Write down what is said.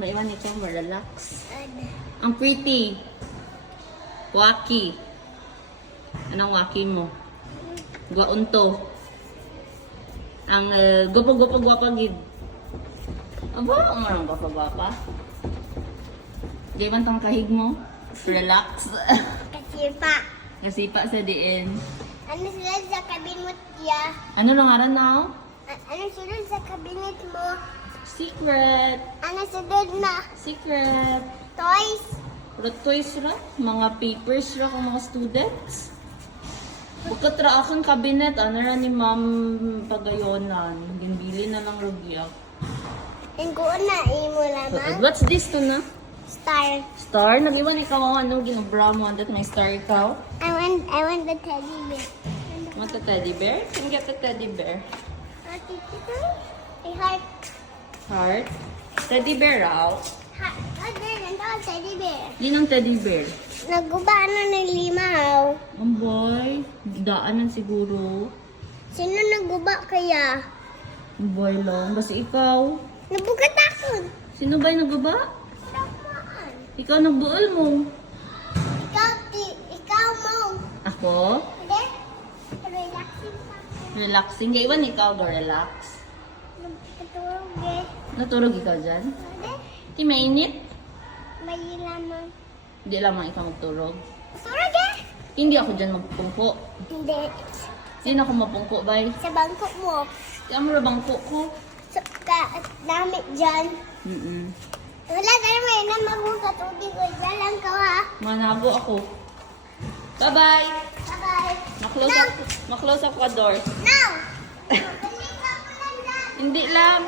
Maiwan ito, relax. Ano? Ang pretty. Waki. Anong waki mo? Gwaunto. Ang uh, gupo-gupo-gwapa gid. Aba, ang marang gwapa-gwapa. Di man tong kahig mo? Relax. Kasi pa. Kasi pa sa diin. Ano sila sa kabinet niya? Ano lang aran now? A- ano sila sa kabinet mo? Secret. Ano sila na? Secret. Toys? Pero toys ra, mga papers ra kung mga students. Bukat ra akong kabinet, ano ra ni ma'am pagayonan. Ginbili na lang rugya. Tingko na, imo lamang. What's this to na? Star. Star? Nag-iwan ikaw ang ano, ginabra mo, that may star ikaw? I want, I want the teddy bear. Want the teddy bear? Can get the teddy bear? Ay, heart. Heart? Teddy bear raw? Heart. Oh, nandun ang teddy bear. Yun ang teddy bear. Naguba na ng limaw. Ang boy, daanan siguro. Sino naguba kaya? Ang boy lang. Basta ikaw. Nabugat ako. Sino ba yung nagaba? Nakuhaan. Ikaw nagbuol mo. Ikaw, ti, ikaw mo. Ako? Hindi? Relaxing pa ako. Relaxing. Gaiwan ikaw ga relax. Natutulog eh. Natulog ikaw dyan? Hindi? Di mainit? May lamang. Hindi lamang ikaw magtulog. Tulog eh. Hindi ako dyan magpungko. Hindi. Hindi na ako mapungko, bay. Sa bangko mo. Kaya mo ra bangko ko. Sa ka, damit dyan. Mm-mm. Wala ka naman na magbuka tubig ko. Dyan lang ka ha. Manago ako. Bye-bye! Bye-bye. Maklose up, maklose up ka door. Ako dyan. Hindi lang.